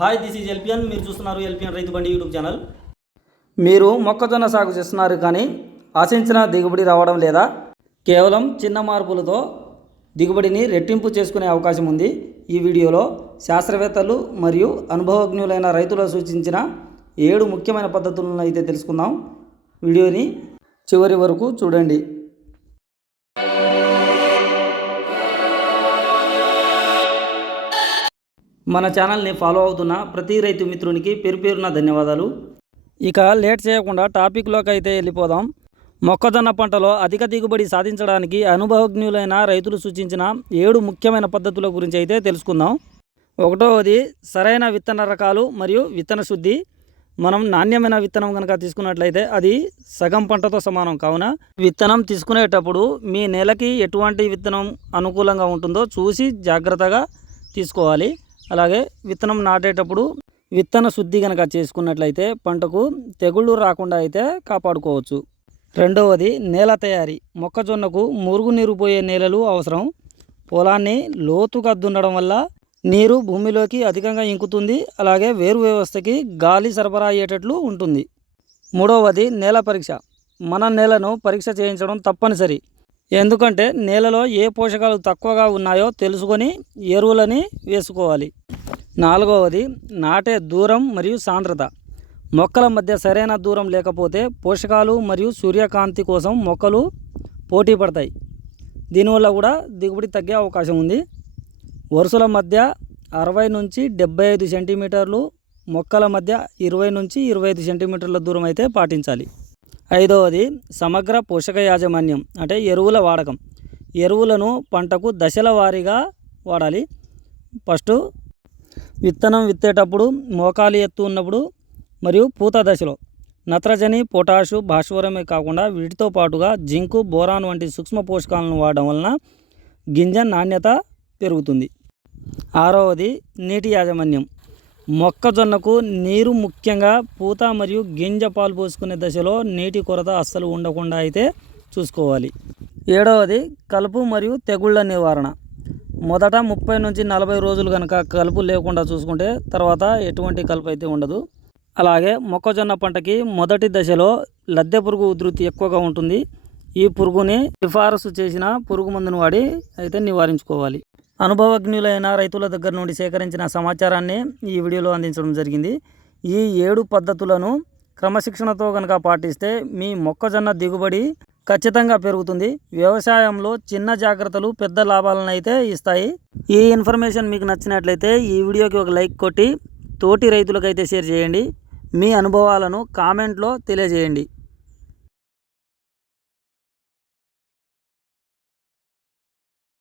Hi this is LPN మీరు చూస్తున్నారు LPN రైతు బండి యూట్యూబ్ ఛానల్. మీరు మొక్కజొన్న సాగు చేస్తున్నారు కానీ ఆశించిన దిగుబడి రావడం లేదా? కేవలం చిన్న మార్పులతో దిగుబడిని రెట్టింపు చేసుకునే అవకాశం ఉంది. ఈ వీడియోలో శాస్త్రవేత్తలు మరియు అనుభవజ్ఞులైన రైతులు సూచించిన ఏడు ముఖ్యమైన పద్ధతులను అయితే తెలుసుకుందాం. వీడియోని చివరి వరకు చూడండి. మన ఛానల్ని ఫాలో అవుతున్న ప్రతి రైతు మిత్రునికి పేరు పేరున ధన్యవాదాలు. ఇక లేట్ చేయకుండా టాపిక్లోకి అయితే వెళ్ళిపోదాం. మొక్కజొన్న పంటలో అధిక దిగుబడి సాధించడానికి అనుభవజ్ఞులైన రైతులు సూచించిన ఏడు ముఖ్యమైన పద్ధతుల గురించి అయితే తెలుసుకుందాం. ఒకటవది సరైన విత్తన రకాలు మరియు విత్తన శుద్ధి. మనం నాణ్యమైన విత్తనం కనుక తీసుకున్నట్లయితే అది సగం పంటతో సమానం కావున విత్తనం తీసుకునేటప్పుడు మీ నేలకి ఎటువంటి విత్తనం అనుకూలంగా ఉంటుందో చూసి జాగ్రత్తగా తీసుకోవాలి. అలాగే విత్తనం నాటేటప్పుడు విత్తన శుద్ధి కనుక చేసుకున్నట్లయితే పంటకు తెగుళ్ళు రాకుండా అయితే కాపాడుకోవచ్చు. రెండవది నేల తయారీ. మొక్కజొన్నకు మురుగునీరు పోయే నేలలు అవసరం. పొలాన్ని లోతుగా దున్నడం వల్ల నీరు భూమిలోకి అధికంగా ఇంకుతుంది. అలాగే వేరు వ్యవస్థకి గాలి సరఫరా అయ్యేటట్లు ఉంటుంది. మూడవది నేల పరీక్ష. మన నేలను పరీక్ష చేయించడం తప్పనిసరి. ఎందుకంటే నేలలో ఏ పోషకాలు తక్కువగా ఉన్నాయో తెలుసుకొని ఎరువులని వేసుకోవాలి. నాలుగవది నాటే దూరం మరియు సాంద్రత. మొక్కల మధ్య సరైన దూరం లేకపోతే పోషకాలు మరియు సూర్యకాంతి కోసం మొక్కలు పోటీ పడతాయి. దీనివల్ల కూడా దిగుబడి తగ్గే అవకాశం ఉంది. వరుసల మధ్య అరవై నుంచి డెబ్బై ఐదు సెంటీమీటర్లు మొక్కల మధ్య ఇరవై నుంచి ఇరవై ఐదు సెంటీమీటర్ల దూరం అయితే పాటించాలి. ఐదవది సమగ్ర పోషక యాజమాన్యం అంటే ఎరువుల వాడకం. ఎరువులను పంటకు దశల వారీగా వాడాలి. ఫస్ట్ విత్తనం విత్తేటప్పుడు మోకాలి ఎత్తు ఉన్నప్పుడు మరియు పూత దశలో. నత్రజని పొటాషు భాస్వరమే కాకుండా వీటితో పాటుగా జింకు బోరాన్ వంటి సూక్ష్మ పోషకాలను వాడడం వలన గింజ నాణ్యత పెరుగుతుంది. ఆరవది నీటి యాజమాన్యం. మొక్కజొన్నకు నీరు ముఖ్యంగా పూత మరియు గింజ పాలు పోసుకునే దశలో నీటి కొరత అస్సలు ఉండకుండా అయితే చూసుకోవాలి. ఏడవది కలుపు మరియు తెగుళ్ళ నివారణ. మొదట ముప్పై నుంచి నలభై రోజులు కనుక కలుపు లేకుండా చూసుకుంటే తర్వాత ఎటువంటి కలుపు అయితే ఉండదు. అలాగే మొక్కజొన్న పంటకి మొదటి దశలో లద్దె పురుగు ఉధృతి ఎక్కువగా ఉంటుంది. ఈ పురుగుని సిఫారసు చేసిన పురుగు మందును వాడి అయితే నివారించుకోవాలి. అనుభవజ్ఞులైన రైతుల దగ్గర నుండి సేకరించిన సమాచారాన్ని ఈ వీడియోలో అందించడం జరిగింది. ఈ ఏడు పద్ధతులను క్రమశిక్షణతో కనుక పాటిస్తే మీ మొక్కజొన్న దిగుబడి ఖచ్చితంగా పెరుగుతుంది. వ్యవసాయంలో చిన్న జాగ్రత్తలు పెద్ద లాభాలను అయితే ఇస్తాయి. ఈ ఇన్ఫర్మేషన్ మీకు నచ్చినట్లయితే ఈ వీడియోకి ఒక లైక్ కొట్టి తోటి రైతులకైతే షేర్ చేయండి. మీ అనుభవాలను కామెంట్లో తెలియజేయండి.